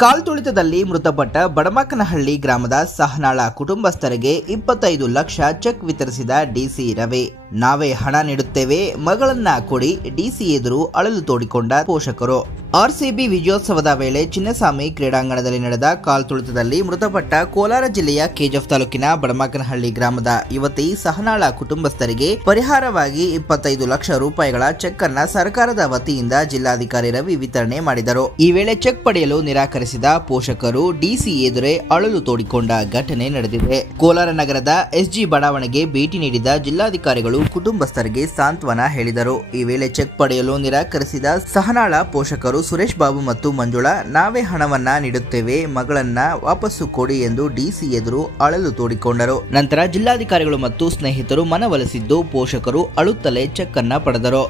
ಕಾಲ್ತುಳಿತದಲ್ಲಿ ಮೃತಪಟ್ಟ ಬಡಮಕನಹಳ್ಳಿ ಗ್ರಾಮದ ಸಹನಾಳ ಕುಟುಂಬಸ್ಥರಿಗೆ 25 ಲಕ್ಷ ಚೆಕ್ ವಿತರಿಸಿದ ಡಿಸಿ ರವಿ. ನಾವೇ ಹಣ ನೀಡುತ್ತೇವೆ, ಮಗಳನ್ನ ಕೊಡಿ, ಡಿಸಿ ಎದುರು ಅಳಲು ತೋಡಿಕೊಂಡ ಪೋಷಕರು. ಆರ್ಸಿಬಿ ವಿಜಯೋತ್ಸವದ ವೇಳೆ ಚಿನ್ನಸ್ವಾಮಿ ಕ್ರೀಡಾಂಗಣದಲ್ಲಿ ನಡೆದ ಕಾಲ್ತುಳಿತದಲ್ಲಿ ಮೃತಪಟ್ಟ ಕೋಲಾರ ಜಿಲ್ಲೆಯ ಕೆಜಿಎಫ್ ತಾಲೂಕಿನ ಬಡಮಕನಹಳ್ಳಿ ಗ್ರಾಮದ ಯುವತಿ ಸಹನಾಳ ಕುಟುಂಬಸ್ಥರಿಗೆ ಪರಿಹಾರವಾಗಿ 25 ಲಕ್ಷ ರೂಪಾಯಿಗಳ ಚೆಕ್ ಅನ್ನ ಸರ್ಕಾರದ ವತಿಯಿಂದ ಜಿಲ್ಲಾಧಿಕಾರಿ ರವಿ ವಿತರಣೆ ಮಾಡಿದರು. ಈ ವೇಳೆ ಚೆಕ್ ಪಡೆಯಲು ನಿರಾಕರಿಸಿದ ಪೋಷಕರು ಡಿಸಿ ಎದುರೇ ಅಳಲು ತೋಡಿಕೊಂಡ ಘಟನೆ ನಡೆದಿದೆ. ಕೋಲಾರ ನಗರದ ಎಸ್ಜಿ ಬಡಾವಣೆಗೆ ಭೇಟಿ ನೀಡಿದ ಜಿಲ್ಲಾಧಿಕಾರಿಗಳು ಕುಟುಂಬಸ್ಥರಿಗೆ ಸಾಂತ್ವನ ಹೇಳಿದರು. ಈ ವೇಳೆ ಚೆಕ್ ಪಡೆಯಲು ನಿರಾಕರಿಸಿದ ಸಹನಾಳ ಪೋಷಕರು ಸುರೇಶ್ ಬಾಬು ಮತ್ತು ಮಂಜುಳಾ, ನಾವೇ ಹಣವನ್ನ ನೀಡುತ್ತೇವೆ, ಮಗಳನ್ನ ವಾಪಸ್ಸು ಕೊಡಿ ಎಂದು ಡಿಸಿ ಎದುರು ಅಳಲು ತೋಡಿಕೊಂಡರು. ನಂತರ ಜಿಲ್ಲಾಧಿಕಾರಿಗಳು ಮತ್ತು ಸ್ನೇಹಿತರು ಮನವೊಲಿಸಿದ್ದು ಪೋಷಕರು ಅಳುತ್ತಲೇ ಚೆಕ್ ಅನ್ನ ಪಡೆದರು.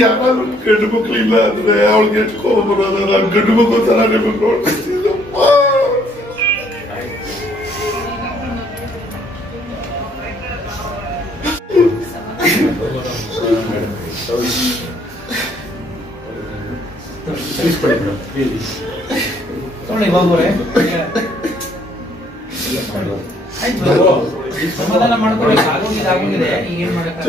ಯಾರು ಗಂಡು ಮಕ್ಳು ಇಲ್ಲ ಅಂದ್ರೆ ಅವಳಿಗೆ ಎತ್ಕೊಂಡ್ ಬರೋದು, ನಾನು ಗಂಡು ಮಕ್ಕಳು ತರ ನೋಡ್ತಿದ್ದೀನಪ್ಪ. ಸಮಾಧಾನ ಮಾಡ್ಕೊಬೇಕು. ಆಗೋಗಿದೆ ಈಗ ಏನ್ ಮಾಡಕ್ಕೆ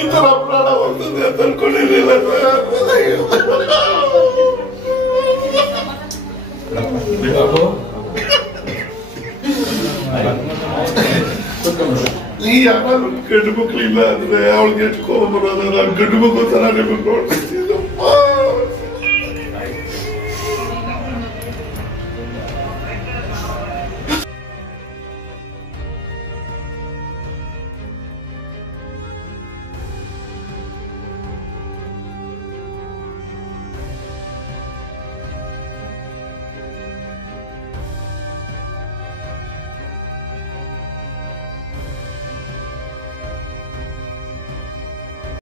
ಈ ತರ ಪ್ರಾಣ ಹೋಗ್ತದೆ ಅಂತ ಅನ್ಕೊಂಡಿರ್ಲಿಲ್ಲ. ಯಾರು ಗಂಡು ಮಕ್ಳು ಇಲ್ಲ ಅಂದ್ರೆ ಅವಳಿಗೆ ಎತ್ಕೊಂಡ್ ಬರೋದು, ನಾನು ಗಂಡು ಮಕ್ಕಳು ತರ ನೋಡ್ತಿದ್ದೀನಿ.